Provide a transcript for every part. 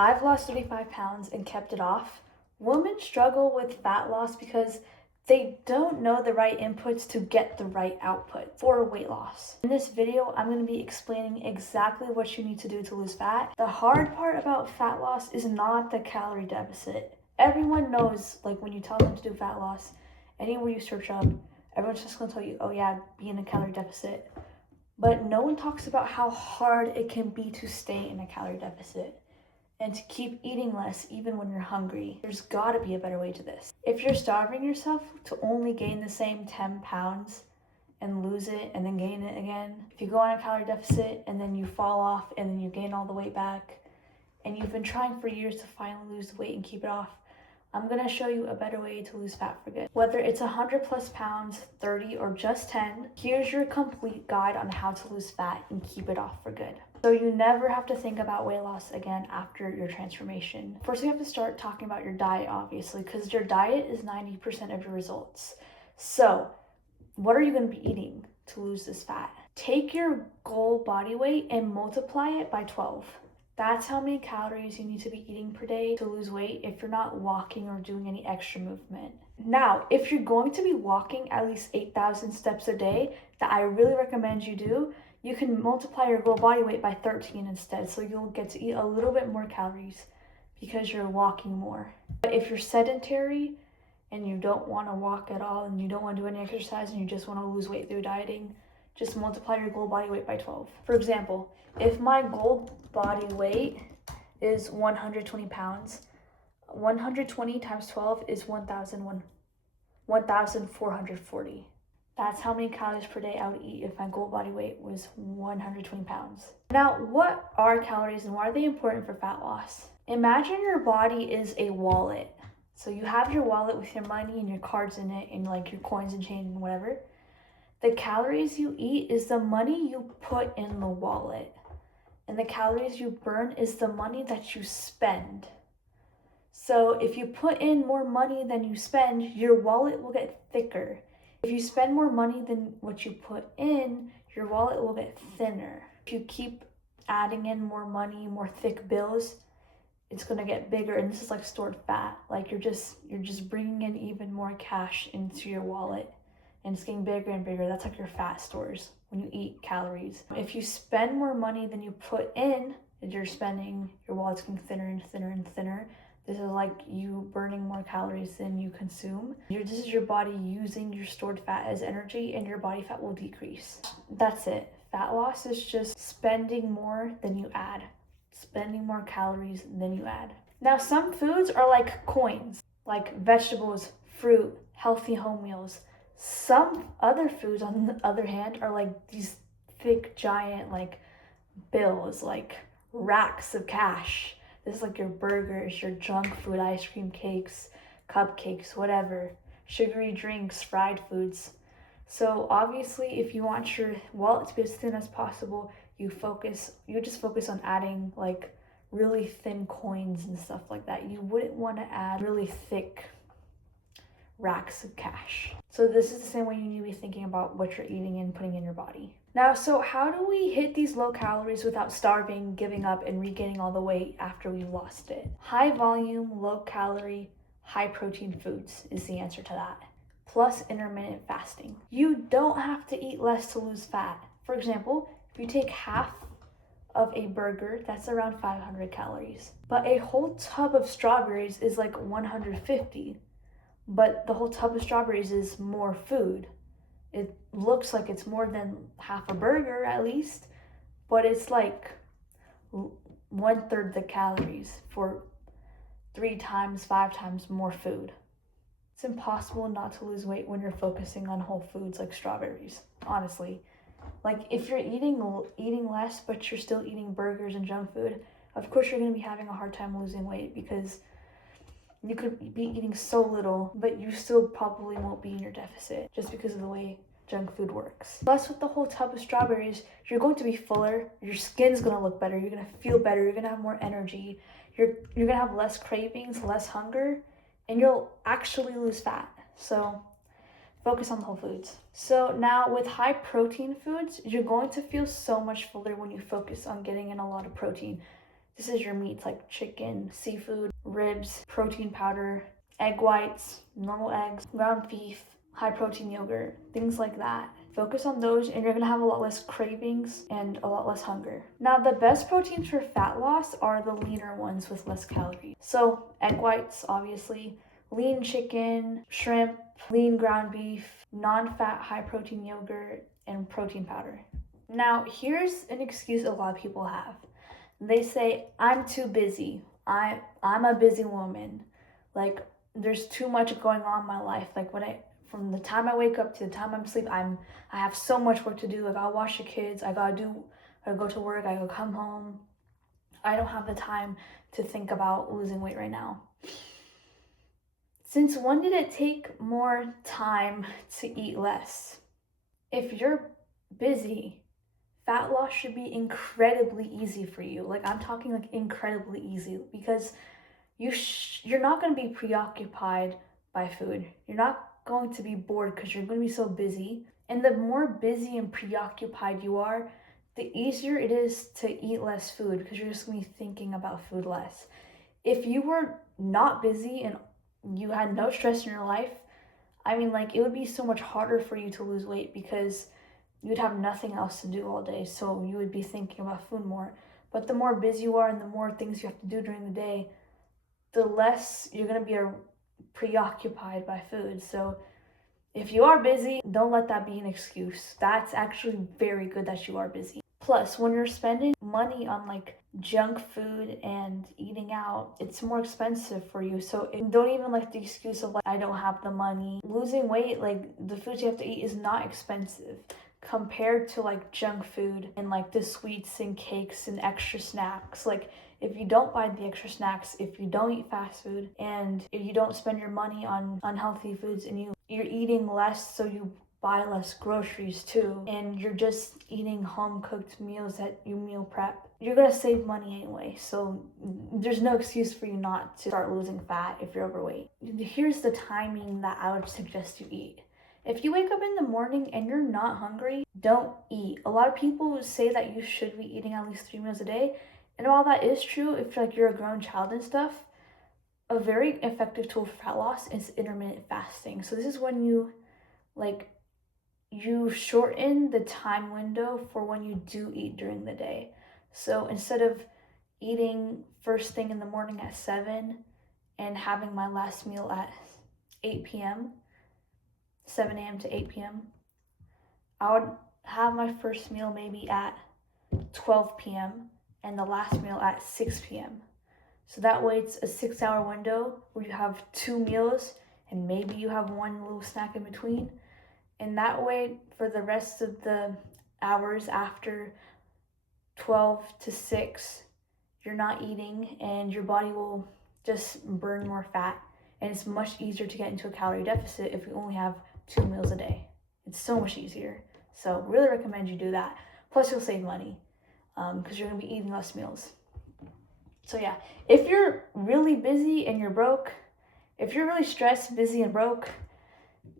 I've lost 35 pounds and kept it off. Women struggle with fat loss because they don't know the right inputs to get the right output for weight loss. In this video, I'm going to be explaining exactly what you need to do to lose fat. The hard part about fat loss is not the calorie deficit. Everyone knows, like when you tell them to do fat loss, anywhere you search up, everyone's just going to tell you, oh yeah, be in a calorie deficit. But no one talks about how hard it can be to stay in a calorie deficit and to keep eating less even when you're hungry. There's gotta be a better way to this. If you're starving yourself to only gain the same 10 pounds and lose it and then gain it again, if you go on a calorie deficit and then you fall off and then you gain all the weight back, and you've been trying for years to finally lose the weight and keep it off, I'm gonna show you a better way to lose fat for good. Whether it's 100 plus pounds, 30, or just 10, here's your complete guide on how to lose fat and keep it off for good. So you never have to think about weight loss again after your transformation. First, we have to start talking about your diet, obviously, because your diet is 90% of your results. So what are you gonna be eating to lose this fat? Take your goal body weight and multiply it by 12. That's how many calories you need to be eating per day to lose weight if you're not walking or doing any extra movement. Now, if you're going to be walking at least 8,000 steps a day, that I really recommend you do, you can multiply your goal body weight by 13 instead, so you'll get to eat a little bit more calories because you're walking more. But if you're sedentary and you don't want to walk at all and you don't want to do any exercise and you just want to lose weight through dieting, just multiply your goal body weight by 12. For example, if my goal body weight is 120 pounds, 120 times 12 is 1,440. That's how many calories per day I would eat if my goal body weight was 120 pounds. Now, what are calories and why are they important for fat loss? Imagine your body is a wallet. So you have your wallet with your money and your cards in it and like your coins and change and whatever. The calories you eat is the money you put in the wallet. And the calories you burn is the money that you spend. So if you put in more money than you spend, your wallet will get thicker. If you spend more money than what you put in, your wallet will get thinner. If you keep adding in more money, more thick bills, it's gonna get bigger. And this is like stored fat. Like you're just bringing in even more cash into your wallet, and it's getting bigger and bigger. That's like your fat stores when you eat calories. If you spend more money than you put in, your wallet's getting thinner and thinner and thinner. This is like you burning more calories than you consume. This is your body using your stored fat as energy, and your body fat will decrease. That's it. Fat loss is just spending more than you add. Spending more calories than you add. Now, some foods are like coins, like vegetables, fruit, healthy home meals. Some other foods, on the other hand, are like these thick, giant, like bills, like racks of cash. This is like your burgers, your junk food, ice cream, cakes, cupcakes, whatever, sugary drinks, fried foods. So obviously, if you want your wallet to be as thin as possible, you just focus on adding like really thin coins and stuff like that. You wouldn't want to add really thick racks of cash. So this is the same way you need to be thinking about what you're eating and putting in your body. Now, so how do we hit these low calories without starving, giving up, and regaining all the weight after we've lost it? High volume, low calorie, high protein foods is the answer to that. Plus intermittent fasting. You don't have to eat less to lose fat. For example, if you take half of a burger, that's around 500 calories. But a whole tub of strawberries is like 150. But the whole tub of strawberries is more food. It looks like it's more than half a burger at least, but it's like 1/3 the calories for 3 times, 5 times more food. It's impossible not to lose weight when you're focusing on whole foods like strawberries, honestly. Like if you're eating less, but you're still eating burgers and junk food, of course you're gonna be having a hard time losing weight because you could be eating so little, but you still probably won't be in your deficit just because of the way junk food works. Plus, with the whole tub of strawberries, you're going to be fuller, your skin's gonna look better, you're gonna feel better, you're gonna have more energy, you're gonna have less cravings, less hunger, and you'll actually lose fat. So focus on the whole foods. So now with high protein foods, you're going to feel so much fuller when you focus on getting in a lot of protein. This is your meats like chicken, seafood, ribs, protein powder, egg whites, normal eggs, ground beef, high protein yogurt, things like that. Focus on those and you're gonna have a lot less cravings and a lot less hunger. Now, the best proteins for fat loss are the leaner ones with less calories. So egg whites, obviously, lean chicken, shrimp, lean ground beef, non-fat high protein yogurt, and protein powder. Now, here's an excuse a lot of people have. They say, I'm too busy. I'm a busy woman. Like, there's too much going on in my life. Like, from the time I wake up to the time I'm asleep, I have so much work to do. I gotta watch the kids. I gotta go to work. I gotta come home. I don't have the time to think about losing weight right now. Since when did it take more time to eat less? If you're busy, fat loss should be incredibly easy for you. Like, I'm talking like incredibly easy, because you're not going to be preoccupied by food. You're not going to be bored because you're going to be so busy. And the more busy and preoccupied you are, the easier it is to eat less food, because you're just going to be thinking about food less. If you were not busy and you had no stress in your life, I mean, like, it would be so much harder for you to lose weight, because you'd have nothing else to do all day, so you would be thinking about food more. But the more busy you are and the more things you have to do during the day, the less you're going to be preoccupied by food. So if you are busy, don't let that be an excuse. That's actually very good that you are busy. Plus, when you're spending money on like junk food and eating out, it's more expensive for you. So don't even like the excuse of like, I don't have the money. Losing weight, like, the foods you have to eat is not expensive compared to like junk food and like the sweets and cakes and extra snacks. Like, if you don't buy the extra snacks, if you don't eat fast food, and if you don't spend your money on unhealthy foods, and you're eating less, so you buy less groceries too, and you're just eating home-cooked meals that you meal prep, you're gonna save money anyway. So there's no excuse for you not to start losing fat if you're overweight. Here's the timing that I would suggest you eat. If you wake up in the morning and you're not hungry, don't eat. A lot of people say that you should be eating at least 3 meals a day. And while that is true, if you're a grown child and stuff, a very effective tool for fat loss is intermittent fasting. So this is when you shorten the time window for when you do eat during the day. So instead of eating first thing in the morning at 7 and having my last meal at 8 p.m., 7 a.m. to 8 p.m., I would have my first meal maybe at 12 p.m. and the last meal at 6 p.m. So that way it's a 6-hour window where you have 2 meals and maybe you have one little snack in between. And that way, for the rest of the hours after 12 to 6, you're not eating and your body will just burn more fat. And it's much easier to get into a calorie deficit if you only have 2 meals a day. It's so much easier. So really recommend you do that. Plus you'll save money because you're going to be eating less meals. So yeah, if you're really busy and you're broke, if you're really stressed, busy, and broke,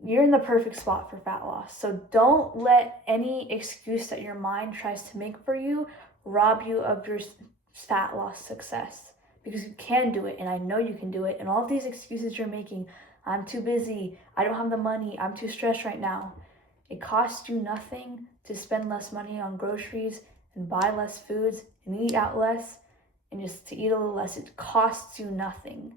you're in the perfect spot for fat loss. So don't let any excuse that your mind tries to make for you rob you of your fat loss success, because you can do it, and I know you can do it. And all of these excuses you're making, I'm too busy, I don't have the money, I'm too stressed right now, it costs you nothing to spend less money on groceries and buy less foods and eat out less and just to eat a little less. It costs you nothing.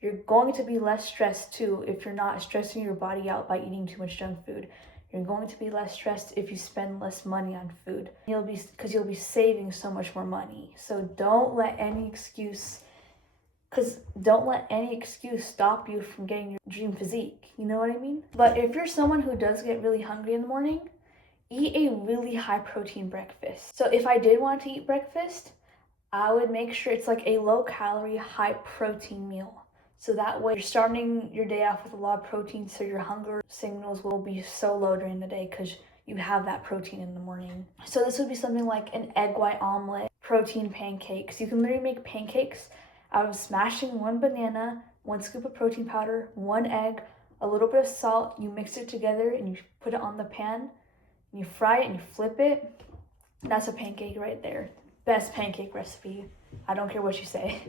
You're going to be less stressed too if you're not stressing your body out by eating too much junk food. You're going to be less stressed if you spend less money on food. You'll be saving so much more money. So don't let any excuse stop you from getting your dream physique. You know what I mean? But if you're someone who does get really hungry in the morning, eat a really high protein breakfast. So if I did want to eat breakfast, I would make sure it's like a low calorie, high protein meal. So that way you're starting your day off with a lot of protein, so your hunger signals will be so low during the day because you have that protein in the morning. So this would be something like an egg white omelet, protein pancakes. You can literally make pancakes out of smashing 1 banana, 1 scoop of protein powder, 1 egg, a little bit of salt. You mix it together and you put it on the pan and you fry it and you flip it. That's a pancake right there. best pancake recipe. I don't care what you say.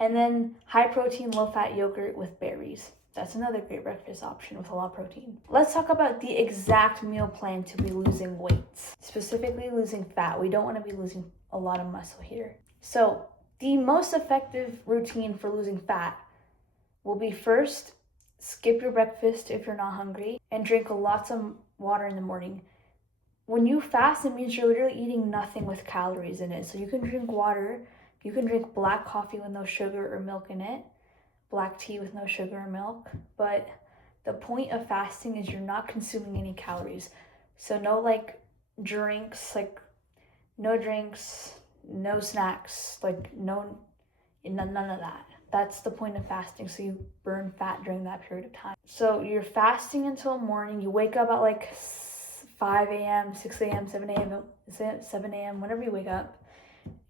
And then high protein, low fat yogurt with berries. That's another great breakfast option with a lot of protein. Let's talk about the exact meal plan to be losing weight, specifically losing fat. We don't want to be losing a lot of muscle here. So the most effective routine for losing fat will be first, skip your breakfast if you're not hungry and drink lots of water in the morning. When you fast, it means you're literally eating nothing with calories in it. So you can drink water, you can drink black coffee with no sugar or milk in it, black tea with no sugar or milk, but the point of fasting is you're not consuming any calories. So no drinks, no drinks, no snacks, none of that. That's the point of fasting, so you burn fat during that period of time. So you're fasting until morning, you wake up at 5 a.m., 6 a.m., 7 a.m., whenever you wake up,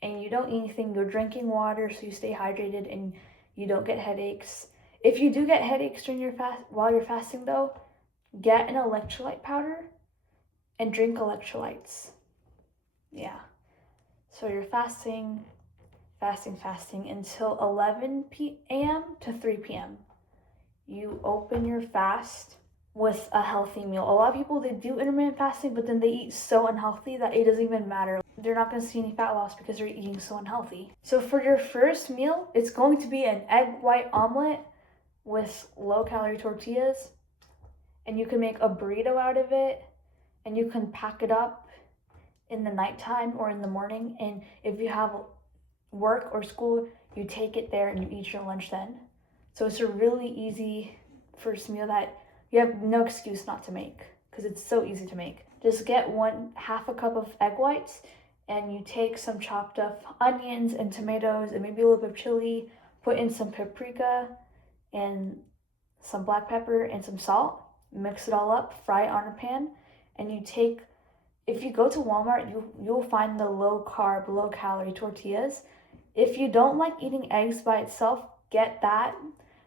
and you don't eat anything, you're drinking water so you stay hydrated and you don't get headaches. If you do get headaches during your while you're fasting though, get an electrolyte powder and drink electrolytes. Yeah. So you're fasting until 11 a.m. to 3 p.m. You open your fast with a healthy meal. A lot of people, they do intermittent fasting, but then they eat so unhealthy that it doesn't even matter. They're not going to see any fat loss because they're eating so unhealthy. So for your first meal, it's going to be an egg white omelet with low-calorie tortillas, and you can make a burrito out of it, and you can pack it up in the nighttime or in the morning, and if you have work or school, you take it there and you eat your lunch then. So it's a really easy first meal that you have no excuse not to make because it's so easy to make. Just get half a cup of egg whites and you take some chopped up onions and tomatoes and maybe a little bit of chili, put in some paprika and some black pepper and some salt, mix it all up, fry it on a pan, and if you go to Walmart, you'll find the low carb, low calorie tortillas. If you don't like eating eggs by itself, get that.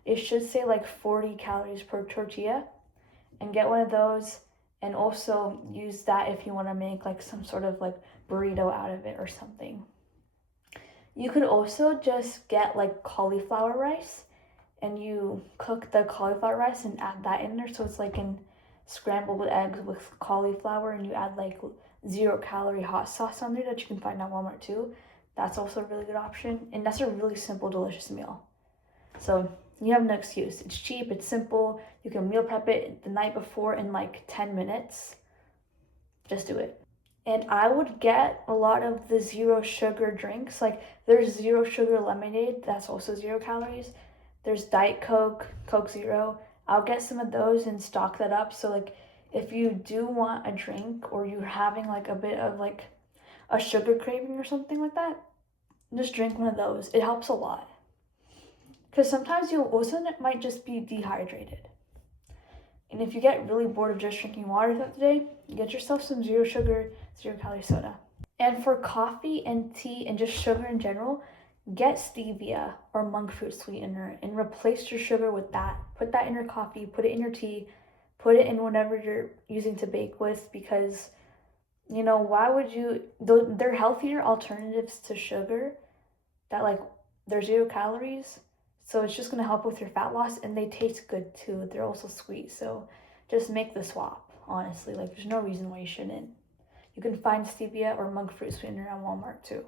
It should say 40 calories per tortilla, and get one of those, and also use that if you want to make some sort of burrito out of it or something. You could also just get cauliflower rice, and you cook the cauliflower rice and add that in there, so it's in scrambled eggs with cauliflower, and you add 0-calorie hot sauce on there that you can find at Walmart too. That's also a really good option, and that's a really simple, delicious meal. So you have no excuse. It's cheap, it's simple. You can meal prep it the night before in 10 minutes. Just do it. And I would get a lot of the zero sugar drinks. There's zero sugar lemonade, that's also 0 calories. There's Diet Coke, Coke Zero. I'll get some of those and stock that up. So if you do want a drink or you're having a bit of a sugar craving or something like that, just drink one of those. It helps a lot. Because sometimes you also might just be dehydrated. And if you get really bored of just drinking water throughout the day, get yourself some 0 sugar, 0 calorie soda. And for coffee and tea and just sugar in general, get stevia or monk fruit sweetener and replace your sugar with that. Put that in your coffee, put it in your tea, put it in whatever you're using to bake with, because why would you, they're healthier alternatives to sugar that they're 0 calories. So it's just going to help with your fat loss, and they taste good too. They're also sweet. So just make the swap, honestly. There's no reason why you shouldn't. You can find stevia or monk fruit sweetener at Walmart too,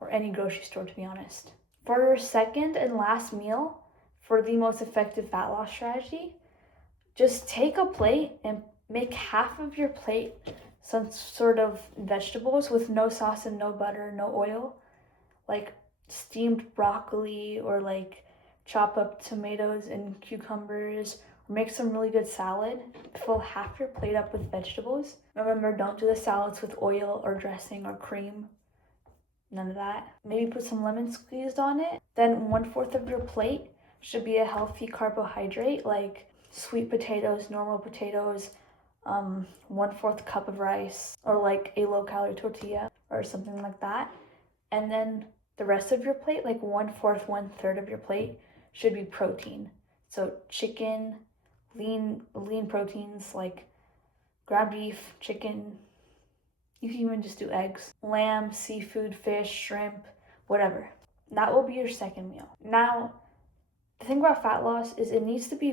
or any grocery store, to be honest. For your second and last meal, for the most effective fat loss strategy, just take a plate and make half of your plate some sort of vegetables with no sauce and no butter, no oil, steamed broccoli, or chop up tomatoes and cucumbers, or make some really good salad. Fill half your plate up with vegetables. Remember, don't do the salads with oil or dressing or cream. None of that. Maybe put some lemon squeezed on it. Then 1/4 of your plate should be a healthy carbohydrate, sweet potatoes, normal potatoes, 1/4 cup of rice, or a low-calorie tortilla or something like that. And then the rest of your plate, 1/4, 1/3 of your plate, should be protein. So chicken, lean proteins ground beef, chicken, You can even just do eggs, lamb, seafood, fish, shrimp, whatever. That will be your second meal. Now, the thing about fat loss is it needs to be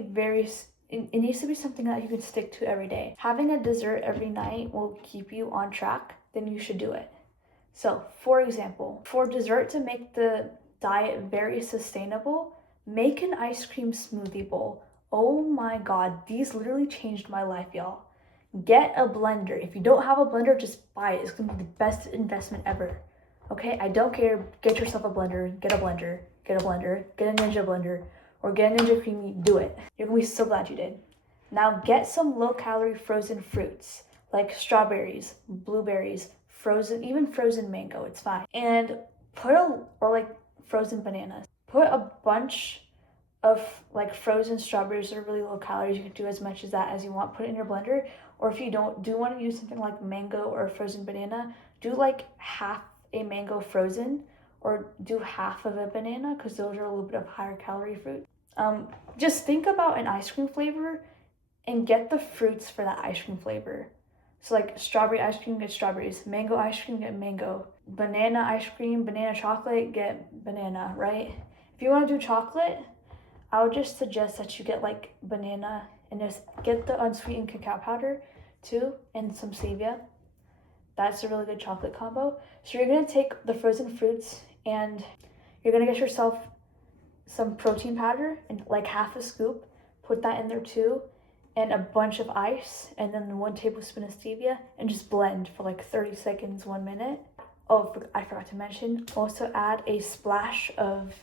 it needs to be something that you can stick to every day. Having a dessert every night will keep you on track, then you should do it. So, for example, for dessert to make the diet very sustainable, make an ice cream smoothie bowl. Oh my god, these literally changed my life, y'all. Get a blender. If you don't have a blender, just buy it. It's gonna be the best investment ever. Okay, I don't care. Get yourself a blender. Get a blender. Get a blender. Get a Ninja blender. Or get a Ninja Creamy. Do it. You're gonna be so glad you did. Now get some low-calorie frozen fruits like strawberries, blueberries, even frozen mango. It's fine. And or frozen bananas. Put a bunch of like frozen strawberries that are really low calories. You can do as much as that as you want. Put it in your blender. Or if you do want to use something like mango or a frozen banana, do like half a mango frozen or do half of a banana because those are a little bit of higher calorie fruit. Just think about an ice cream flavor and get the fruits for that ice cream flavor. So like strawberry ice cream, get strawberries. Mango ice cream, get mango. Banana ice cream, banana chocolate, get banana, right? If you want to do chocolate, I would just suggest that you get like banana and just get the unsweetened cacao powder too and some stevia. That's a really good chocolate combo. So you're gonna take the frozen fruits and you're gonna get yourself some protein powder and like half a scoop. Put that in there too, and a bunch of ice, and then 1 tablespoon of stevia, and just blend for like 30 seconds, 1 minute. Oh, I forgot to mention, also add a splash of,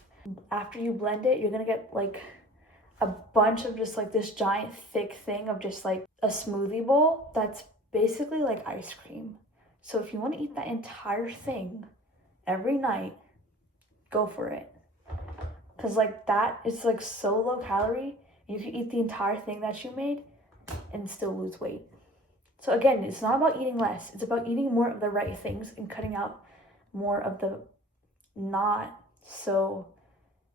after you blend it, you're gonna get like a bunch of just like this giant thick thing of just like a smoothie bowl that's basically like ice cream. So if you want to eat that entire thing every night, go for it. Because like that, it's like so low calorie, you can eat the entire thing that you made and still lose weight. So again, it's not about eating less. It's about eating more of the right things and cutting out more of the not so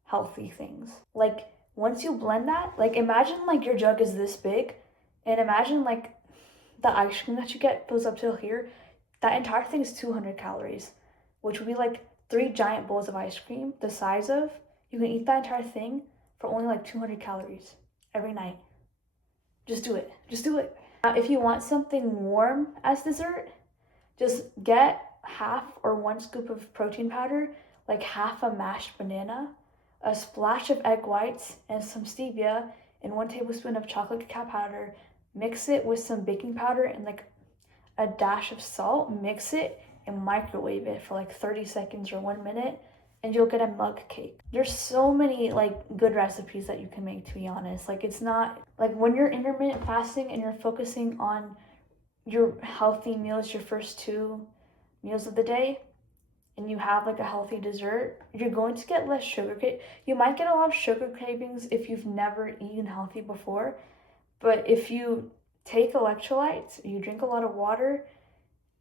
healthy things. Like once you blend that, like imagine like your jug is this big and imagine like the ice cream that you get goes up to here. That entire thing is 200 calories, which would be like 3 giant bowls of ice cream the size of. You can eat that entire thing for only like 200 calories every night. Just do it. Just do it. Now, if you want something warm as dessert, just get half or 1 scoop of protein powder, like half a mashed banana, a splash of egg whites, and some stevia, and 1 tablespoon of chocolate cacao powder. Mix it with some baking powder and like a dash of salt. Mix it and microwave it for like 30 seconds or 1 minute, and you'll get a mug cake. There's so many like good recipes that you can make, to be honest. Like it's not like when you're intermittent fasting and you're focusing on your healthy meals, your first 2 meals of the day, and you have like a healthy dessert, you're going to get less sugar. You might get a lot of sugar cravings if you've never eaten healthy before, but if you take electrolytes, you drink a lot of water,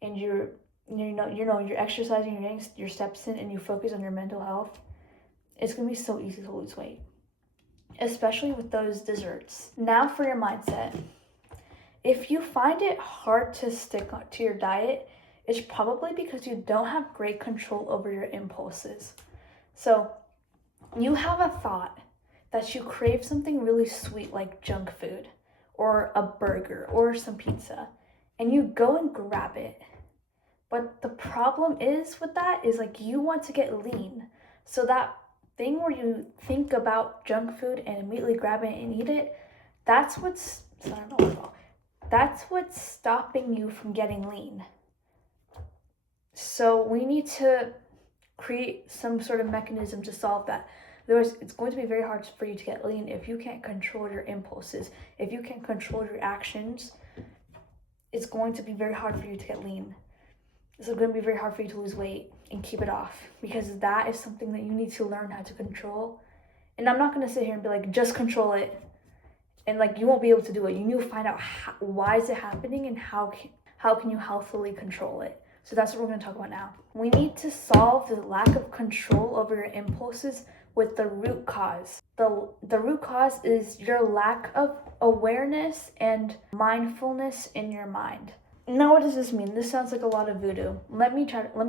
and you're exercising, you're getting your steps in, and you focus on your mental health, it's gonna be so easy to lose weight, especially with those desserts. Now for your mindset. If you find it hard to stick to your diet, it's probably because you don't have great control over your impulses. So you have a thought that you crave something really sweet like junk food or a burger or some pizza, and you go and grab it. But the problem is with that is like you want to get lean. So that thing where you think about junk food and immediately grab it and eat it, that's what's stopping you from getting lean. So we need to create some sort of mechanism to solve that. Otherwise, it's going to be very hard for you to get lean if you can't control your impulses. If you can't control your actions, it's going to be very hard for you to get lean. It's going to be very hard for you to lose weight and keep it off, because that is something that you need to learn how to control. And I'm not going to sit here and be like, just control it. And like, you won't be able to do it. You need to find out why is it happening and how can you healthily control it. So that's what we're going to talk about now. We need to solve the lack of control over your impulses with the root cause. The root cause is your lack of awareness and mindfulness in your mind. Now, what does this mean? This sounds like a lot of voodoo. Let me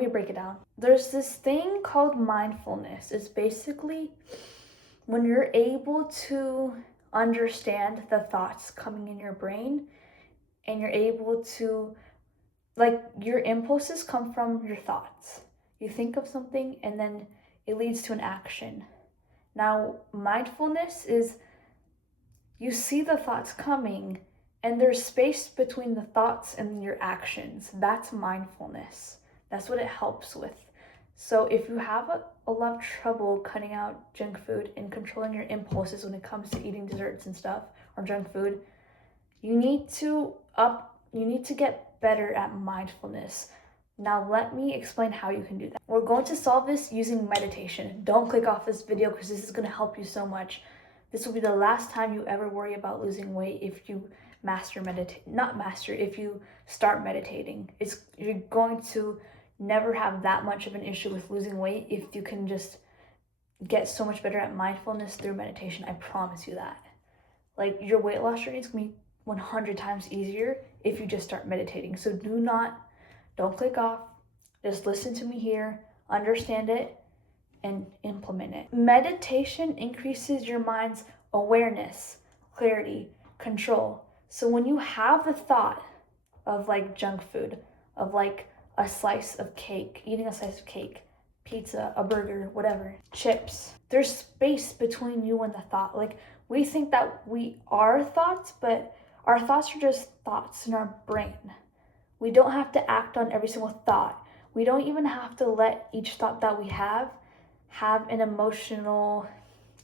break it down. There's this thing called mindfulness. It's basically when you're able to understand the thoughts coming in your brain, and you're able to, like, your impulses come from your thoughts. You think of something and then it leads to an action. Now, mindfulness is you see the thoughts coming and there's space between the thoughts and your actions. That's mindfulness. That's what it helps with. So if you have a lot of trouble cutting out junk food and controlling your impulses when it comes to eating desserts and stuff or junk food, you need to get better at mindfulness. Now let me explain how you can do that. We're going to solve this using meditation. Don't click off this video because this is going to help you so much. This will be the last time you ever worry about losing weight if you if you start meditating. You're going to never have that much of an issue with losing weight if you can just get so much better at mindfulness through meditation. I promise you that. Like, your weight loss journey is going to be 100 times easier if you just start meditating. So don't click off. Just listen to me here, understand it, and implement it. Meditation increases your mind's awareness, clarity, control. So when you have the thought of like junk food, of like a slice of cake, eating a slice of cake, pizza, a burger, whatever, chips, there's space between you and the thought. Like, we think that we are thoughts, but our thoughts are just thoughts in our brain. We don't have to act on every single thought. We don't even have to let each thought that we have an emotional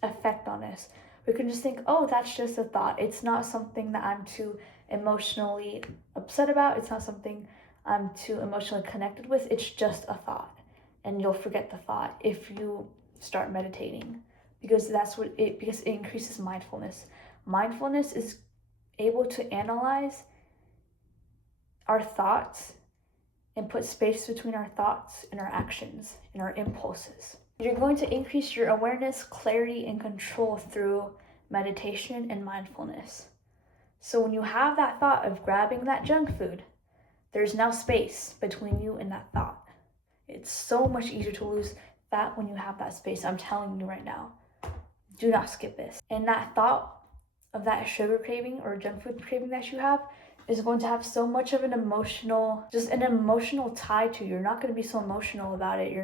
effect on us. We can just think, oh, that's just a thought. It's not something that I'm too emotionally upset about. It's not something I'm too emotionally connected with. It's just a thought. And you'll forget the thought if you start meditating, because because it increases mindfulness. Mindfulness is able to analyze our thoughts and put space between our thoughts and our actions and our impulses. You're going to increase your awareness, clarity, and control through meditation and mindfulness. So when you have that thought of grabbing that junk food, there's now space between you and that thought. It's so much easier to lose fat when you have that space. I'm telling you right now. Do not skip this. And that thought of that sugar craving or junk food craving that you have is going to have so much of an emotional tie to you. You're not going to be so emotional about it.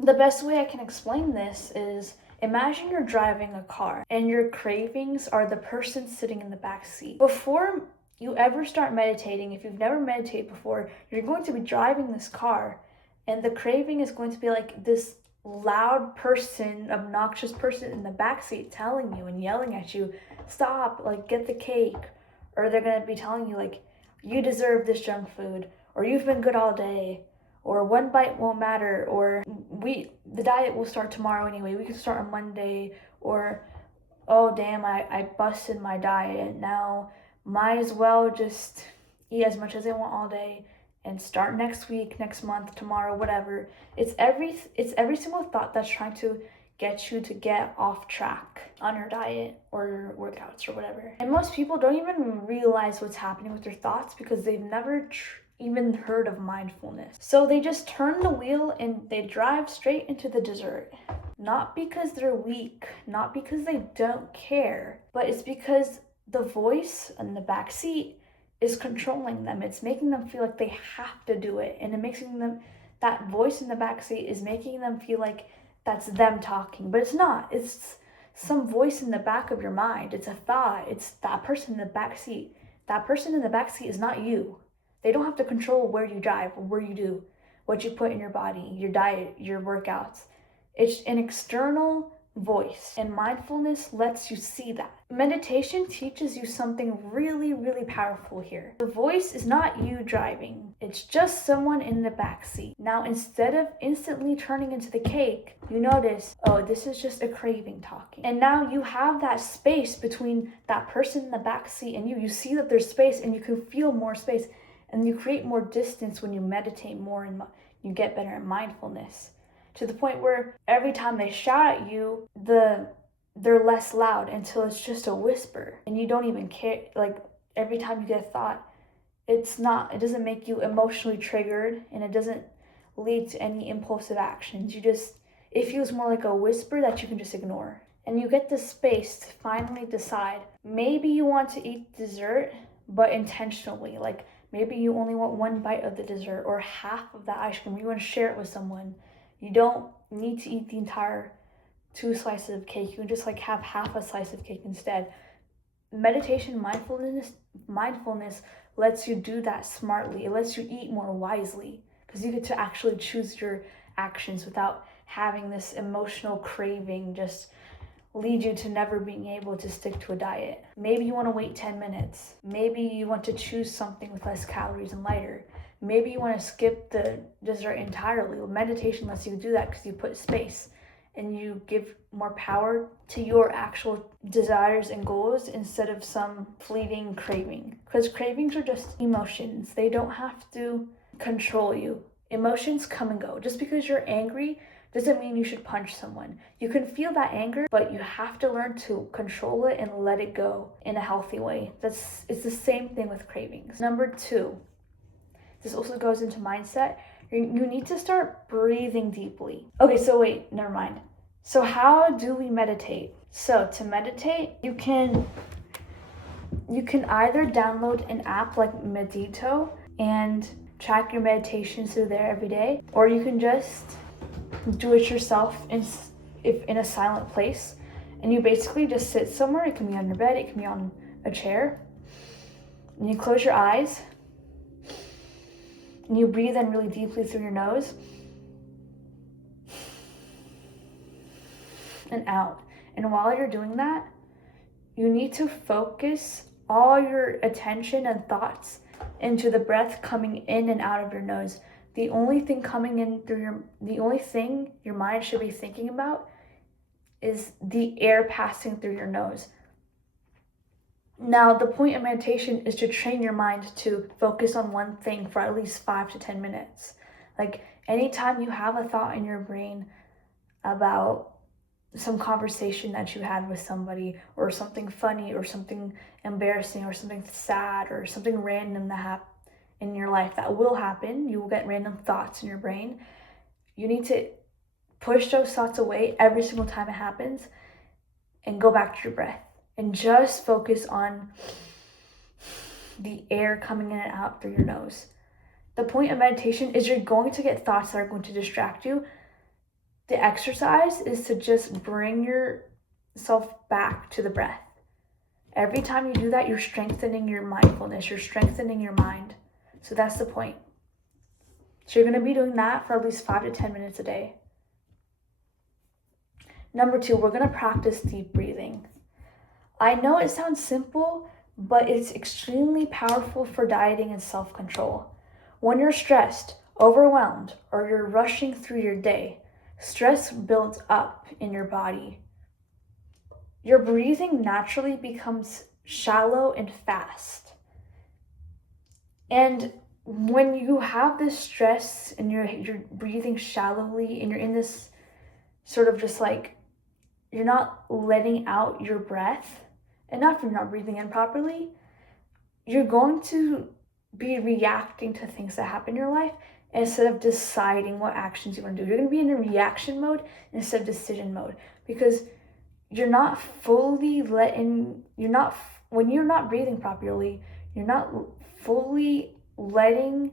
The best way I can explain this is, imagine you're driving a car and your cravings are the person sitting in the back seat. Before you ever start meditating, if you've never meditated before, you're going to be driving this car and the craving is going to be like this loud person, obnoxious person in the back seat telling you and yelling at you, stop, like, get the cake. Or they're going to be telling you, like, you deserve this junk food, or you've been good all day, or one bite won't matter, or the diet will start tomorrow anyway, we can start on Monday, or, oh damn, I busted my diet, now might as well just eat as much as I want all day and start next week, next month, tomorrow, whatever. It's every single thought that's trying to get you to get off track on your diet or your workouts or whatever. And most people don't even realize what's happening with their thoughts because they've never even heard of mindfulness. So they just turn the wheel and they drive straight into the dessert. Not because they're weak, not because they don't care, but it's because the voice in the back seat is controlling them. It's making them feel like they have to do it. And that voice in the back seat is making them feel like that's them talking, but it's not. It's some voice in the back of your mind. It's a thought. It's that person in the back seat. That person in the back seat is not you. They don't have to control where you drive or where you do, what you put in your body, your diet, your workouts. It's an external voice, and mindfulness lets you see that. Meditation teaches you something really, really powerful here. The voice is not you driving. It's just someone in the back seat. Now, instead of instantly turning into the cake, you notice, oh, this is just a craving talking. And now you have that space between that person in the back seat and you. You see that there's space and you can feel more space, and you create more distance when you meditate more and you get better at mindfulness. To the point where every time they shout at you, they're less loud until it's just a whisper and you don't even care. Like, every time you get a thought, it doesn't make you emotionally triggered, and it doesn't lead to any impulsive actions. It feels more like a whisper that you can just ignore. And you get the space to finally decide. Maybe you want to eat dessert, but intentionally. Like maybe you only want one bite of the dessert or half of that ice cream. You want to share it with someone. You don't need to eat the entire 2 slices of cake. You can just like have half a slice of cake instead. Meditation, mindfulness lets you do that smartly. It lets you eat more wisely because you get to actually choose your actions without having this emotional craving just lead you to never being able to stick to a diet. Maybe you want to wait 10 minutes. Maybe you want to choose something with less calories and lighter. Maybe you want to skip the dessert entirely. Well, meditation lets you do that because you put space and you give more power to your actual desires and goals instead of some fleeting craving. Because cravings are just emotions. They don't have to control you. Emotions come and go. Just because you're angry doesn't mean you should punch someone. You can feel that anger, but you have to learn to control it and let it go in a healthy way. It's the same thing with cravings. Number 2, this also goes into mindset. You need to start breathing deeply. Okay, so wait, never mind. So how do we meditate? So to meditate, you can either download an app like Medito and track your meditations through there every day, or you can just do it yourself in a silent place, and you basically just sit somewhere. It can be on your bed, it can be on a chair, and you close your eyes and you breathe in really deeply through your nose and out. And while you're doing that, you need to focus all your attention and thoughts into the breath coming in and out of your nose. The only thing your mind should be thinking about is the air passing through your nose. Now, the point of meditation is to train your mind to focus on one thing for at least 5 to 10 minutes. Like anytime you have a thought in your brain about some conversation that you had with somebody, or something funny, or something embarrassing, or something sad, or something random that happened in your life that will happen, you will get random thoughts in your brain. You need to push those thoughts away every single time it happens and go back to your breath and just focus on the air coming in and out through your nose. The point of meditation is you're going to get thoughts that are going to distract you. The exercise is to just bring yourself back to the breath. Every time you do that, you're strengthening your mindfulness, you're strengthening your mind. So that's the point. So you're going to be doing that for at least 5 to 10 minutes a day. Number 2, we're going to practice deep breathing. I know it sounds simple, but it's extremely powerful for dieting and self-control. When you're stressed, overwhelmed, or you're rushing through your day, stress builds up in your body. Your breathing naturally becomes shallow and fast. And when you have this stress and you're breathing shallowly and you're in this sort of just like, you're not letting out your breath enough, you're not breathing in properly, you're going to be reacting to things that happen in your life instead of deciding what actions you want to do. You're going to be in a reaction mode instead of decision mode, because when you're not breathing properly, you're not fully letting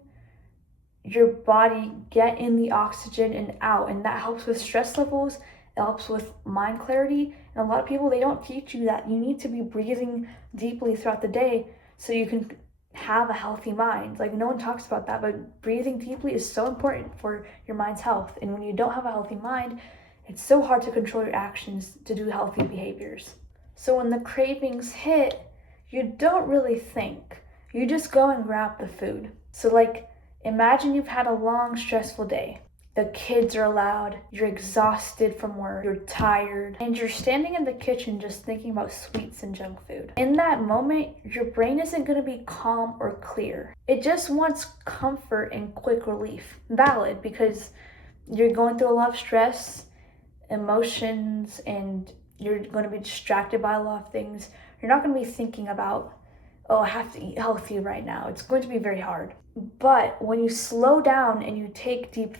your body get in the oxygen and out, and that helps with stress levels. It helps with mind clarity. And a lot of people, they don't teach you that you need to be breathing deeply throughout the day so you can have a healthy mind. Like, no one talks about that, but breathing deeply is so important for your mind's health. And when you don't have a healthy mind, it's so hard to control your actions to do healthy behaviors. So when the cravings hit, you don't really think. You just go and grab the food. So like, imagine you've had a long, stressful day. The kids are loud, you're exhausted from work, you're tired, and you're standing in the kitchen just thinking about sweets and junk food. In that moment, your brain isn't going to be calm or clear. It just wants comfort and quick relief. Valid, because you're going through a lot of stress, emotions, and you're going to be distracted by a lot of things. You're not going to be thinking about, oh, I have to eat healthy right now. It's going to be very hard. But when you slow down and you take deep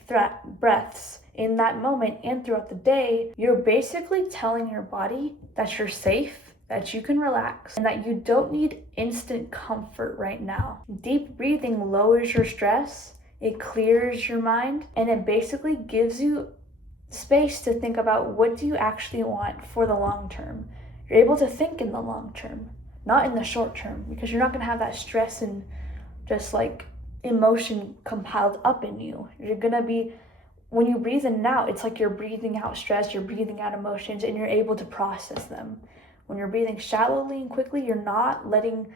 breaths in that moment and throughout the day, you're basically telling your body that you're safe, that you can relax, and that you don't need instant comfort right now. Deep breathing lowers your stress, it clears your mind, and it basically gives you space to think about what do you actually want for the long term. You're able to think in the long term, not in the short term, because you're not going to have that stress and just like emotion compiled up in you. You're going to be, when you breathe in and out, it's like you're breathing out stress, you're breathing out emotions, and you're able to process them. When you're breathing shallowly and quickly, you're not letting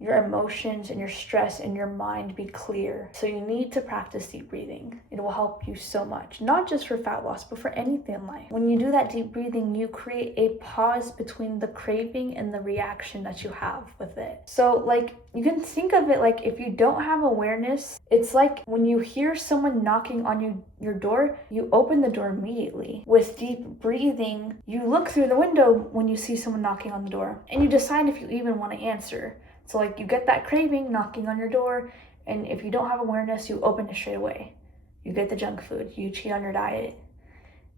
your emotions and your stress and your mind be clear. So you need to practice deep breathing. It will help you so much, not just for fat loss, but for anything in life. When you do that deep breathing, you create a pause between the craving and the reaction that you have with it. So like, you can think of it like if you don't have awareness, it's like when you hear someone knocking on your door, you open the door immediately. With deep breathing, you look through the window when you see someone knocking on the door, and you decide if you even want to answer. So like you get that craving knocking on your door, and if you don't have awareness, you open it straight away. You get the junk food, you cheat on your diet.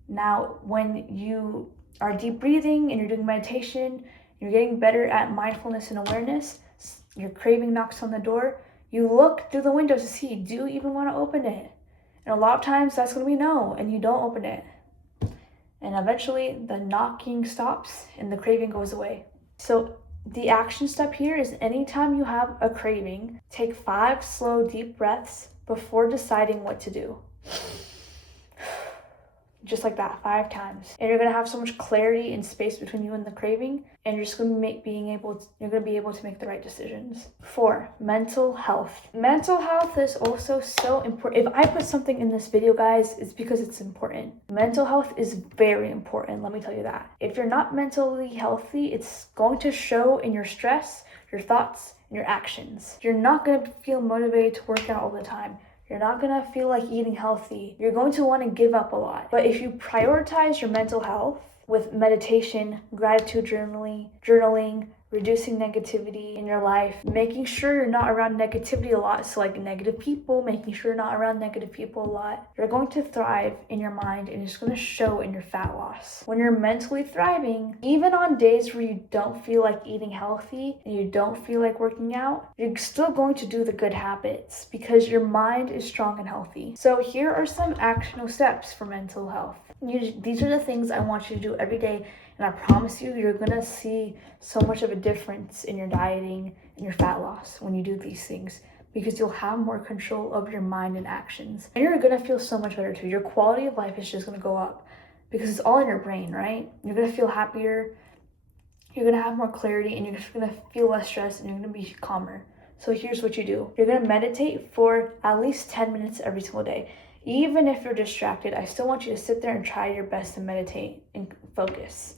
Now, when you are deep breathing and you're doing meditation, you're getting better at mindfulness and awareness, your craving knocks on the door, you look through the window to see, do you even want to open it? And a lot of times that's going to be no, and you don't open it. And eventually the knocking stops and the craving goes away. So the action step here is anytime you have a craving, take 5 slow, deep breaths before deciding what to do. Just like that, 5 times. And you're gonna have so much clarity and space between you and the craving, and you're just gonna you're gonna be able to make the right decisions. 4, mental health. Mental health is also so important. If I put something in this video, guys, it's because it's important. Mental health is very important, let me tell you that. If you're not mentally healthy, it's going to show in your stress, your thoughts, and your actions. You're not gonna feel motivated to work out all the time. You're not gonna feel like eating healthy. You're going to want to give up a lot. But if you prioritize your mental health with meditation, gratitude journaling, reducing negativity in your life, making sure you're not around negativity a lot, so like negative people, making sure you're not around negative people a lot, you're going to thrive in your mind, and it's going to show in your fat loss. When you're mentally thriving, even on days where you don't feel like eating healthy and you don't feel like working out, you're still going to do the good habits because your mind is strong and healthy. So here are some actionable steps for mental health. These are the things I want you to do every day, and I promise you, you're gonna see so much of a difference in your dieting and your fat loss when you do these things, because you'll have more control over your mind and actions. And you're gonna feel so much better too. Your quality of life is just gonna go up because it's all in your brain, right? You're gonna feel happier, you're gonna have more clarity, and you're just gonna feel less stressed, and you're gonna be calmer. So here's what you do. You're gonna meditate for at least 10 minutes every single day. Even if you're distracted, I still want you to sit there and try your best to meditate and focus.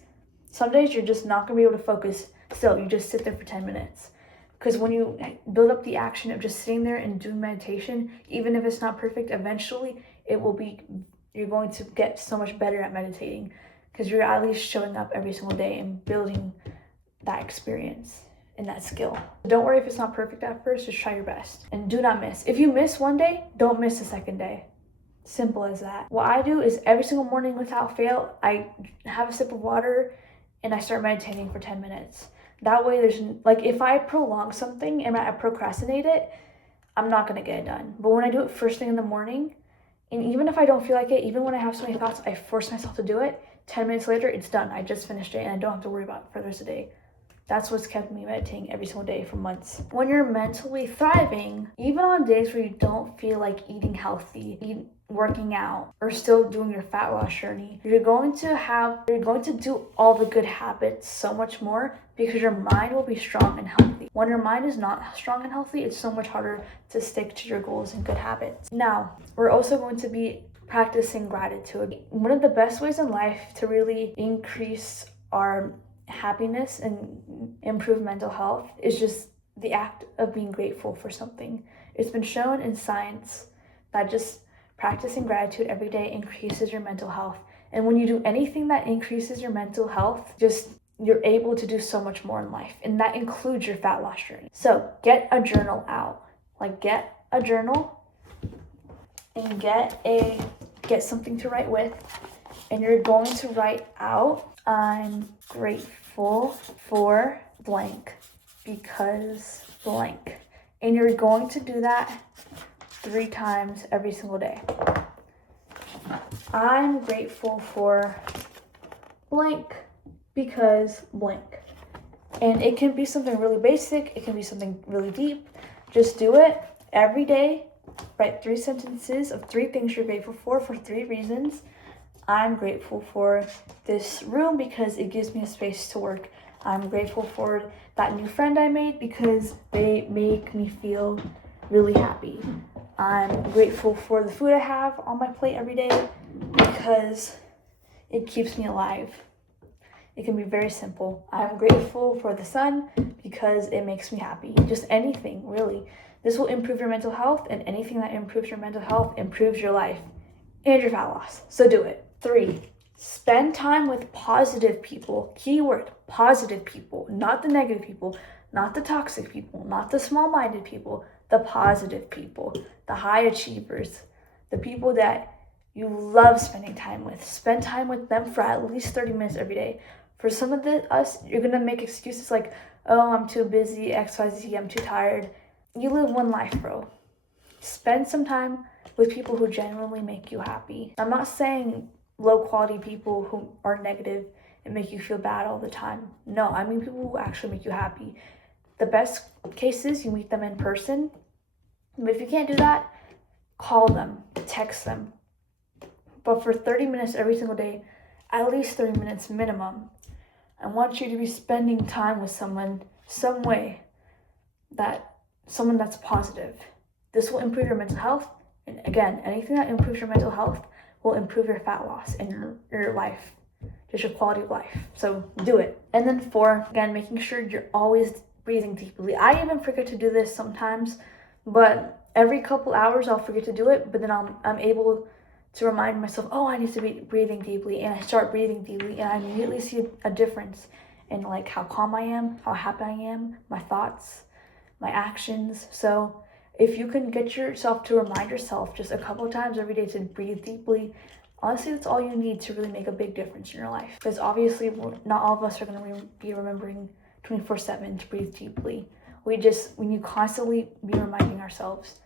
Some days you're just not gonna be able to focus. Still, you just sit there for 10 minutes. Because when you build up the action of just sitting there and doing meditation, even if it's not perfect, eventually you're going to get so much better at meditating because you're at least showing up every single day and building that experience and that skill. Don't worry if it's not perfect at first, just try your best. And do not miss. If you miss one day, don't miss the second day. Simple as that. What I do is every single morning without fail, I have a sip of water and I start meditating for 10 minutes. That way if I prolong something and I procrastinate it, I'm not gonna get it done. But when I do it first thing in the morning, and even if I don't feel like it, even when I have so many thoughts, I force myself to do it, 10 minutes later, it's done. I just finished it and I don't have to worry about it for the rest of the day. That's what's kept me meditating every single day for months. When you're mentally thriving, even on days where you don't feel like eating healthy, working out, or still doing your fat loss journey, you're going to do all the good habits so much more because your mind will be strong and healthy. When your mind is not strong and healthy, it's so much harder to stick to your goals and good habits. Now, we're also going to be practicing gratitude. One of the best ways in life to really increase our happiness and improve mental health is just the act of being grateful for something. It's been shown in science that just practicing gratitude every day increases your mental health. And when you do anything that increases your mental health, just you're able to do so much more in life, and that includes your fat loss journey. So get a journal out. Like, get a journal and get something to write with, and you're going to write out, I'm grateful for blank because blank. And you're going to do that 3 times every single day. I'm grateful for blank because blank. And it can be something really basic, it can be something really deep. Just do it every day. Write 3 sentences of 3 things you're grateful for 3 reasons. I'm grateful for this room because it gives me a space to work. I'm grateful for that new friend I made because they make me feel really happy. I'm grateful for the food I have on my plate every day because it keeps me alive. It can be very simple. I'm grateful for the sun because it makes me happy. Just anything, really. This will improve your mental health, and anything that improves your mental health improves your life and your fat loss. So do it. 3, spend time with positive people. Keyword, positive people, not the negative people, not the toxic people, not the small-minded people, the positive people, the high achievers, the people that you love spending time with. Spend time with them for at least 30 minutes every day. For some of us, you're gonna make excuses like, oh, I'm too busy, XYZ, I'm too tired. You live one life, bro. Spend some time with people who genuinely make you happy. I'm not saying low quality people who are negative and make you feel bad all the time. No, I mean people who actually make you happy. The best case is you meet them in person. But if you can't do that, call them, text them. But for 30 minutes every single day, at least 30 minutes minimum, I want you to be spending time with someone, some way, someone that's positive. This will improve your mental health. And again, anything that improves your mental health will improve your fat loss and your life, just your quality of life. So do it. And then 4, again, making sure you're always breathing deeply. I even forget to do this sometimes, but every couple hours I'll forget to do it, but then I'm able to remind myself, oh, I need to be breathing deeply, and I start breathing deeply, and I immediately see a difference in like how calm I am, how happy I am, my thoughts, my actions. So if you can get yourself to remind yourself just a couple of times every day to breathe deeply, honestly, that's all you need to really make a big difference in your life. Because obviously, not all of us are going to be remembering 24/7 to breathe deeply. We need to constantly be reminding ourselves,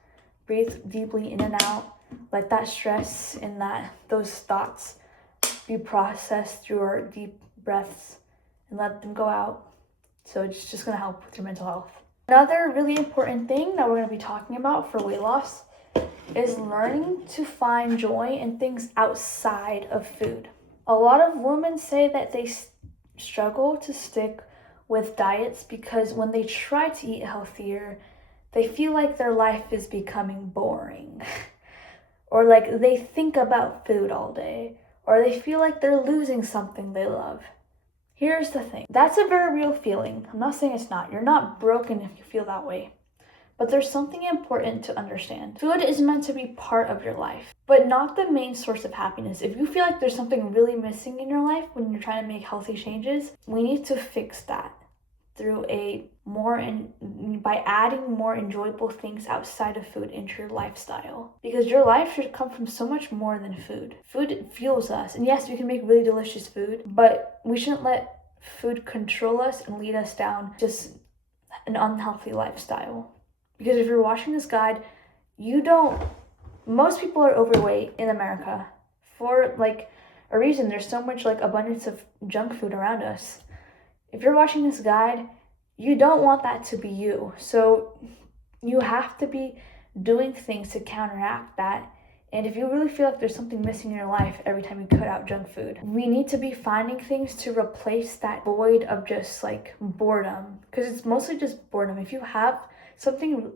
breathe deeply in and out. Let that stress and those thoughts be processed through our deep breaths and let them go out. So it's just going to help with your mental health. Another really important thing that we're going to be talking about for weight loss is learning to find joy in things outside of food. A lot of women say that they struggle to stick with diets because when they try to eat healthier, they feel like their life is becoming boring. Or like they think about food all day, or they feel like they're losing something they love. Here's the thing. That's a very real feeling. I'm not saying it's not. You're not broken if you feel that way. But there's something important to understand. Food is meant to be part of your life, but not the main source of happiness. If you feel like there's something really missing in your life when you're trying to make healthy changes, we need to fix that through by adding more enjoyable things outside of food into your lifestyle. Because your life should come from so much more than food. Food fuels us. And yes, we can make really delicious food, but we shouldn't let food control us and lead us down just an unhealthy lifestyle. Because if you're watching this guide, most people are overweight in America for like a reason. There's so much like abundance of junk food around us. If you're watching this guide, you don't want that to be you. So you have to be doing things to counteract that. And if you really feel like there's something missing in your life every time you cut out junk food, we need to be finding things to replace that void of just like boredom. Because it's mostly just boredom. If you have something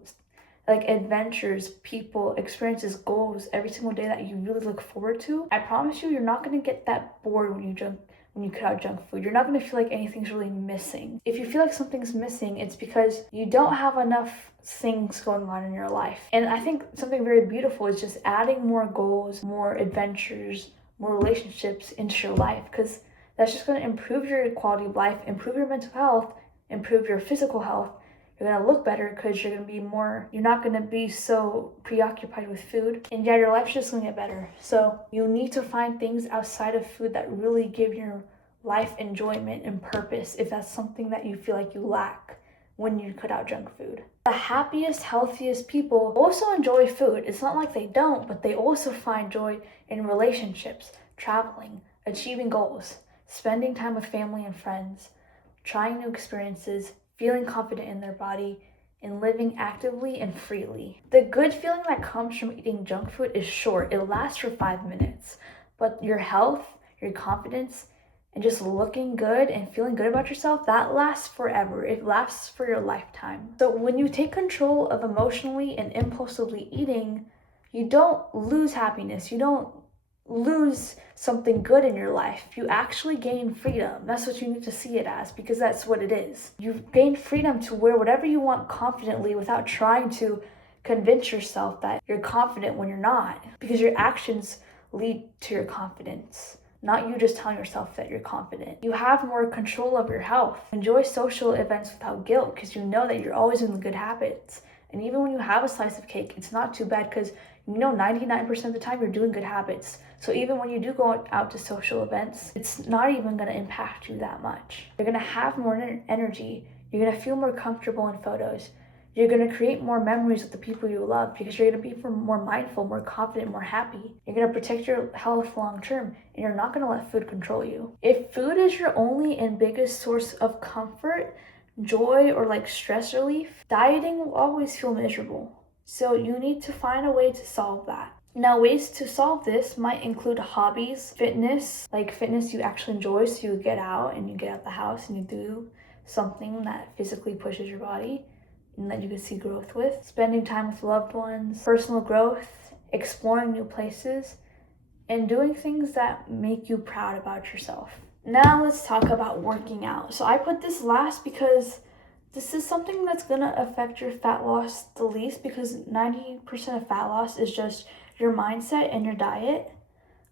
like adventures, people, experiences, goals every single day that you really look forward to, I promise you're not going to get that bored when you cut out junk food. You're not going to feel like anything's really missing. If you feel like something's missing, it's because you don't have enough things going on in your life. And I think something very beautiful is just adding more goals, more adventures, more relationships into your life, because That's just going to improve your quality of life, improve your mental health, improve your physical health. You're going to look better because you're not going to be so preoccupied with food. And yeah, your life's just going to get better. So you need to find things outside of food that really give your life enjoyment and purpose if that's something that you feel like you lack when you cut out junk food. The happiest, healthiest people also enjoy food. It's not like they don't, but they also find joy in relationships, traveling, achieving goals, spending time with family and friends, trying new experiences, feeling confident in their body, and living actively and freely. The good feeling that comes from eating junk food is short. It lasts for 5 minutes. But your health, your confidence, and just looking good and feeling good about yourself, that lasts forever. It lasts for your lifetime. So when you take control of emotionally and impulsively eating, you don't lose happiness. You don't lose something good in your life. You actually gain freedom. That's what you need to see it as, because that's what it is. You gain freedom to wear whatever you want confidently without trying to convince yourself that you're confident when you're not, because your actions lead to your confidence, not you just telling yourself that you're confident. You have more control of your health. Enjoy social events without guilt because you know that you're always in the good habits. And even when you have a slice of cake, it's not too bad because you know 99% of the time you're doing good habits. So even when you do go out to social events, it's not even going to impact you that much. You're going to have more energy. You're going to feel more comfortable in photos. You're going to create more memories with the people you love because you're going to be more mindful, more confident, more happy. You're going to protect your health long term, and you're not going to let food control you. If food is your only and biggest source of comfort, joy, or like stress relief, dieting will always feel miserable. So you need to find a way to solve that. Now, ways to solve this might include hobbies, fitness you actually enjoy, so you get out and you get out the house and you do something that physically pushes your body and that you can see growth with. Spending time with loved ones, personal growth, exploring new places, and doing things that make you proud about yourself. Now let's talk about working out. So I put this last because this is something that's gonna affect your fat loss the least, because 90% of fat loss is just your mindset and your diet.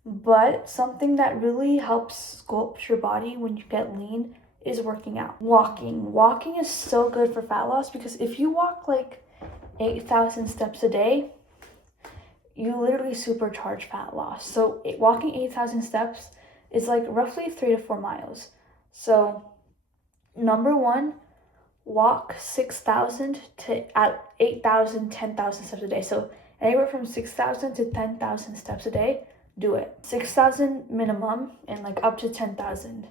But something that really helps sculpt your body when you get lean is working out. Walking is so good for fat loss because if you walk like 8,000 steps a day, you literally supercharge fat loss. So walking 8,000 steps is like roughly 3 to 4 miles. So number one, walk 6,000 to 8,000, 10,000 steps a day. So anywhere from 6,000 to 10,000 steps a day, do it. 6,000 minimum and like up to 10,000.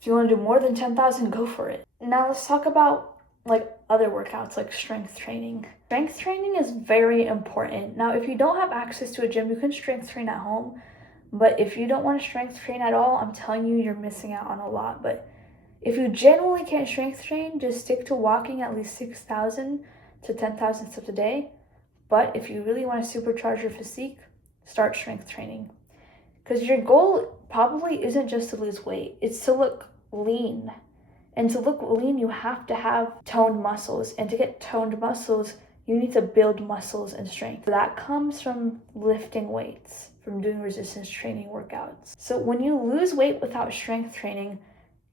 If you want to do more than 10,000, go for it. Now let's talk about like other workouts like strength training. Strength training is very important. Now, if you don't have access to a gym, you can strength train at home. But if you don't want to strength train at all, I'm telling you, you're missing out on a lot. But if you genuinely can't strength train, just stick to walking at least 6,000 to 10,000 steps a day. But if you really want to supercharge your physique, start strength training. Because your goal probably isn't just to lose weight, it's to look lean. And to look lean, you have to have toned muscles. And to get toned muscles, you need to build muscles and strength. That comes from lifting weights, from doing resistance training workouts. So when you lose weight without strength training,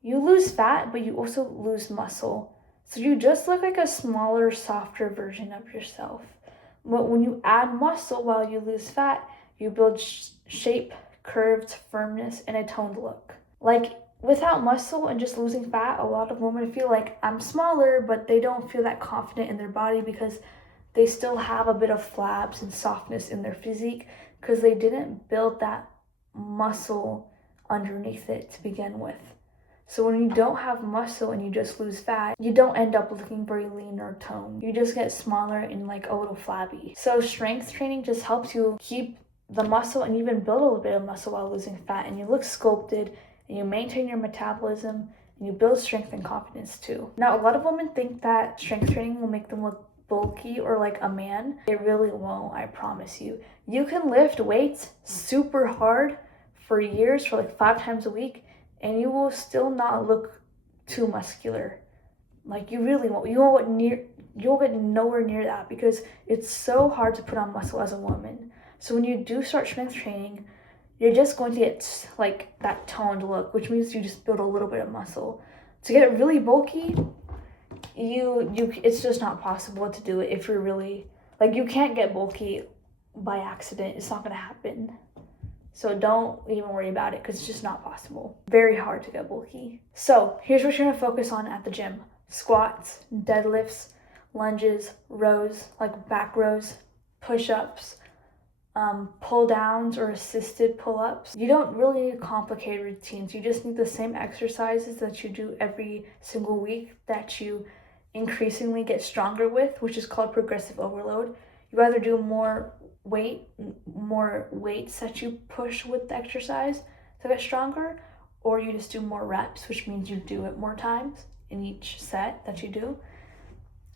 you lose fat, but you also lose muscle. So you just look like a smaller, softer version of yourself. But when you add muscle while you lose fat, you build shape, curves, firmness, and a toned look. Like without muscle and just losing fat, a lot of women feel like I'm smaller, but they don't feel that confident in their body because they still have a bit of flabs and softness in their physique because they didn't build that muscle underneath it to begin with. So when you don't have muscle and you just lose fat, you don't end up looking very lean or toned. You just get smaller and like a little flabby. So strength training just helps you keep the muscle and even build a little bit of muscle while losing fat, and you look sculpted and you maintain your metabolism and you build strength and confidence too. Now, a lot of women think that strength training will make them look bulky or like a man. It really won't, I promise you. You can lift weights super hard for years, for like 5 times a week, and you will still not look too muscular. Like you really won't. You'll get nowhere near that because it's so hard to put on muscle as a woman. So when you do start strength training, you're just going to get like that toned look, which means you just build a little bit of muscle. To get really bulky, it's just not possible to do it if you're really, like, you can't get bulky by accident. It's not going to happen. So don't even worry about it because it's just not possible. Very hard to get bulky. So here's what you're going to focus on at the gym. Squats, deadlifts, lunges, rows, like back rows, push-ups, pull downs or assisted pull-ups. You don't really need complicated routines. You just need the same exercises that you do every single week that you increasingly get stronger with, which is called progressive overload. You either do more weights that you push with the exercise to get stronger, or you just do more reps, which means you do it more times in each set that you do.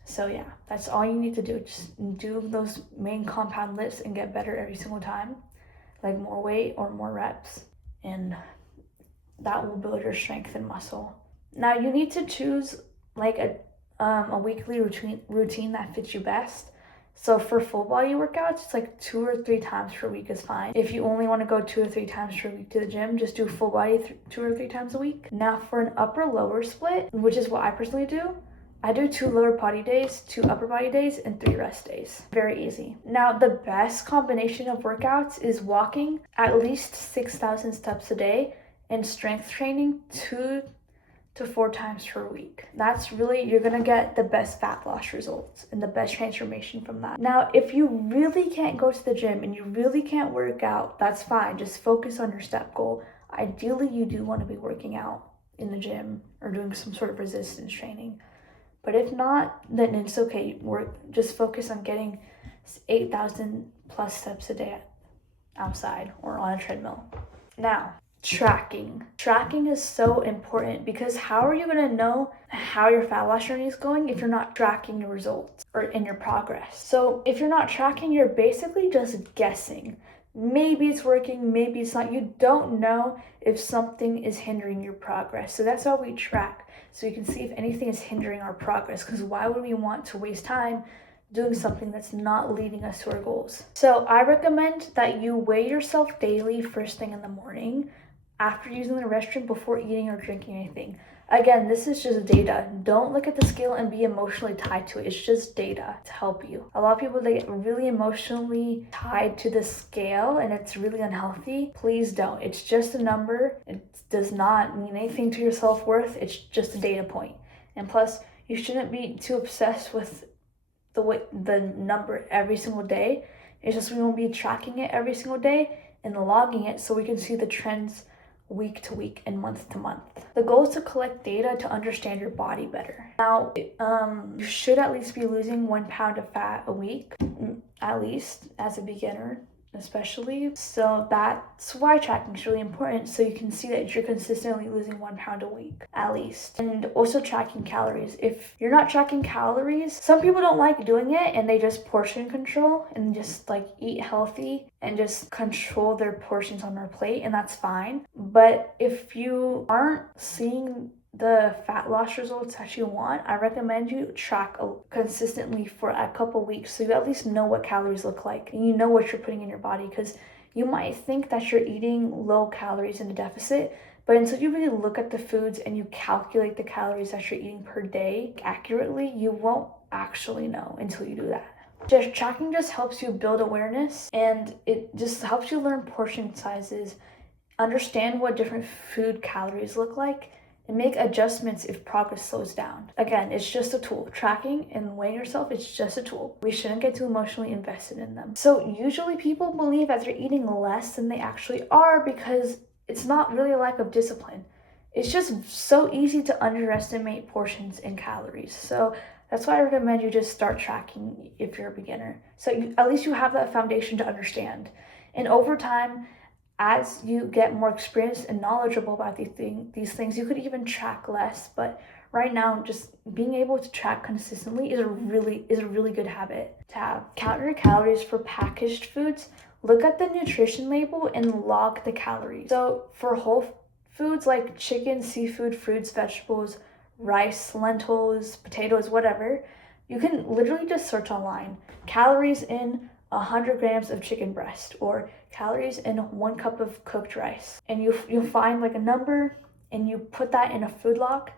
So yeah, that's all you need to do. Just do those main compound lifts and get better every single time, like more weight or more reps, and that will build your strength and muscle. Now you need to choose like a weekly routine that fits you best. So for full body workouts, it's like 2 or 3 times per week is fine. If you only want to go 2 or 3 times per week to the gym, just do full body 2 or 3 times a week. Now for an upper lower split, which is what I personally do, I do 2 lower body days, 2 upper body days, and 3 rest days. Very easy. Now the best combination of workouts is walking at least 6,000 steps a day and strength training 2 to 4 times per week. That's really, you're gonna get the best fat loss results and the best transformation from that. Now, if you really can't go to the gym and you really can't work out, that's fine. Just focus on your step goal. Ideally, you do want to be working out in the gym or doing some sort of resistance training. But if not, then it's okay. Just focus on getting 8,000 plus steps a day outside or on a treadmill. Now, tracking. Tracking is so important because how are you going to know how your fat loss journey is going if you're not tracking your results or in your progress? So if you're not tracking, you're basically just guessing. Maybe it's working, maybe it's not. You don't know if something is hindering your progress. So that's why we track, so you can see if anything is hindering our progress, because why would we want to waste time doing something that's not leading us to our goals? So I recommend that you weigh yourself daily first thing in the morning, after using the restroom, before eating or drinking anything. Again, this is just data. Don't look at the scale and be emotionally tied to it. It's just data to help you. A lot of people, they get really emotionally tied to the scale and it's really unhealthy. Please don't. It's just a number. It does not mean anything to your self-worth. It's just a data point. And plus, you shouldn't be too obsessed with the number every single day. It's just we won't be tracking it every single day and logging it so we can see the trends week to week and month to month. The goal is to collect data to understand your body better. Now, you should at least be losing 1 pound of fat a week, at least as a beginner, especially. So that's why tracking is really important, so you can see that you're consistently losing 1 pound a week, at least. And also tracking calories. If you're not tracking calories, some people don't like doing it and they just portion control and just like eat healthy and just control their portions on their plate, and that's fine. But if you aren't seeing the fat loss results that you want, I recommend you track consistently for a couple weeks so you at least know what calories look like and you know what you're putting in your body, because you might think that you're eating low calories in a deficit, but until you really look at the foods and you calculate the calories that you're eating per day accurately, you won't actually know until you do that. Just tracking just helps you build awareness, and it just helps you learn portion sizes, understand what different food calories look like, and make adjustments if progress slows down. Again, it's just a tool. Tracking and weighing yourself, it's just a tool. We shouldn't get too emotionally invested in them. So usually people believe that they're eating less than they actually are because it's not really a lack of discipline. It's just so easy to underestimate portions and calories. So that's why I recommend you just start tracking if you're a beginner. So at least you have that foundation to understand. And over time, as you get more experienced and knowledgeable about these things, you could even track less. But right now, just being able to track consistently is a really good habit to have. Count your calories for packaged foods. Look at the nutrition label and log the calories. So for whole foods like chicken, seafood, fruits, vegetables, rice, lentils, potatoes, whatever, you can literally just search online. Calories in 100 grams of chicken breast, or calories in 1 cup of cooked rice. And you find like a number and you put that in a food log.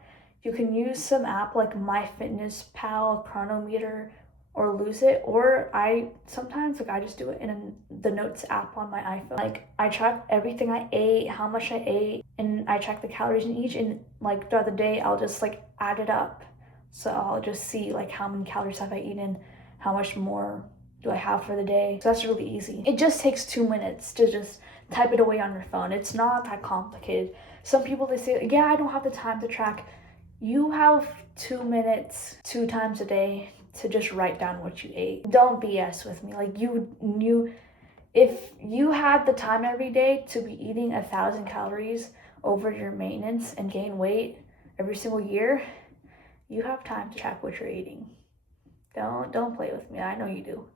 You can use some app like MyFitnessPal, Chronometer, or Lose It, or I sometimes I just do it in the Notes app on my iPhone. Like I track everything I ate, how much I ate, and I track the calories in each, and like throughout the day I'll just like add it up. So I'll just see like how many calories have I eaten, how much more do I have for the day. So that's really easy. It just takes 2 minutes to just type it away on your phone. It's not that complicated. Some people, they say, yeah, I don't have the time to track. You have 2 minutes 2 times a day to just write down what you ate. Don't BS with me. Like if you had the time every day to be eating 1,000 calories over your maintenance and gain weight every single year, you have time to track what you're eating. Don't play with me. I know you do.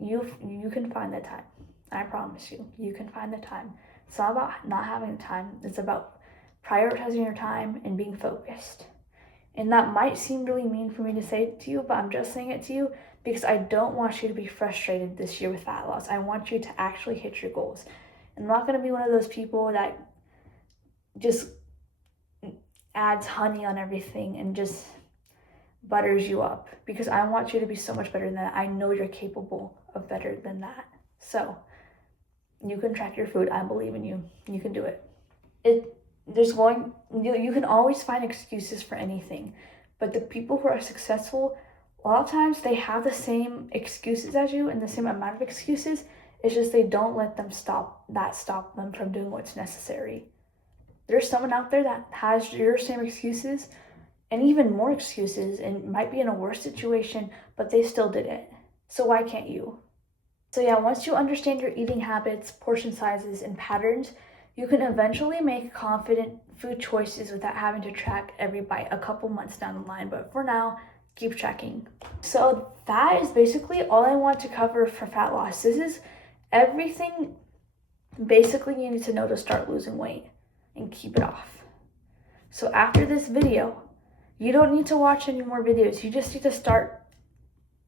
You can find the time. I promise you. You can find the time. It's not about not having the time. It's about prioritizing your time and being focused. And that might seem really mean for me to say it to you, but I'm just saying it to you because I don't want you to be frustrated this year with fat loss. I want you to actually hit your goals. And I'm not going to be one of those people that just adds honey on everything and just butters you up, because I want you to be so much better than that. I know you're capable of better than that. So you can track your food. I believe in you. You can do it. You can always find excuses for anything, but the people who are successful, a lot of times they have the same excuses as you and the same amount of excuses. It's just they don't let them stop them from doing what's necessary. There's someone out there that has your same excuses and even more excuses and might be in a worse situation, but they still did it. So why can't you? So yeah, once you understand your eating habits, portion sizes, and patterns, you can eventually make confident food choices without having to track every bite a couple months down the line. But for now, keep tracking. So that is basically all I want to cover for fat loss. This is everything basically you need to know to start losing weight and keep it off. So after this video, you don't need to watch any more videos. You just need to start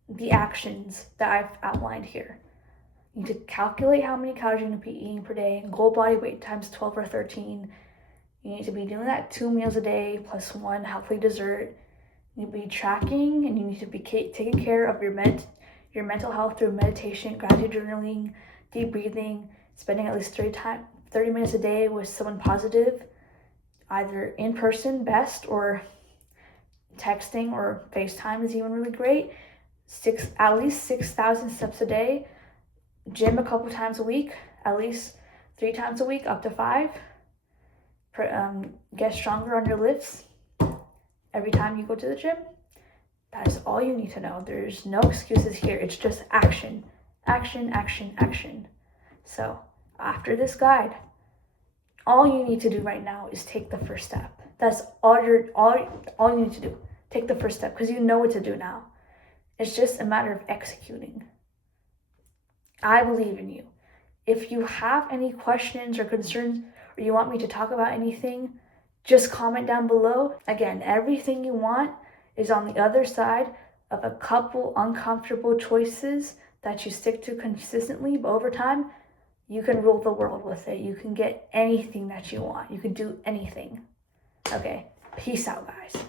the actions that I've outlined here. You need to calculate how many calories you're going to be eating per day, goal body weight times 12 or 13. You need to be doing that 2 meals a day plus 1 healthy dessert. You need to be tracking, and you need to be taking care of your mental health through meditation, gratitude journaling, deep breathing, spending at least 30 minutes a day with someone positive, either in person best, or texting or FaceTime is even really great. At least 6,000 steps a day. Gym a couple times a week, at least 3 times a week, up to 5. Get stronger on your lifts every time you go to the gym. That is all you need to know. There's no excuses here. It's just action, action, action, action. So after this guide, all you need to do right now is take the first step. That's all you need to do. Take the first step, because you know what to do now. It's just a matter of executing. I believe in you. If you have any questions or concerns, or you want me to talk about anything, just comment down below. Again, everything you want is on the other side of a couple uncomfortable choices that you stick to consistently, but over time, you can rule the world with it. You can get anything that you want. You can do anything. Okay, peace out, guys.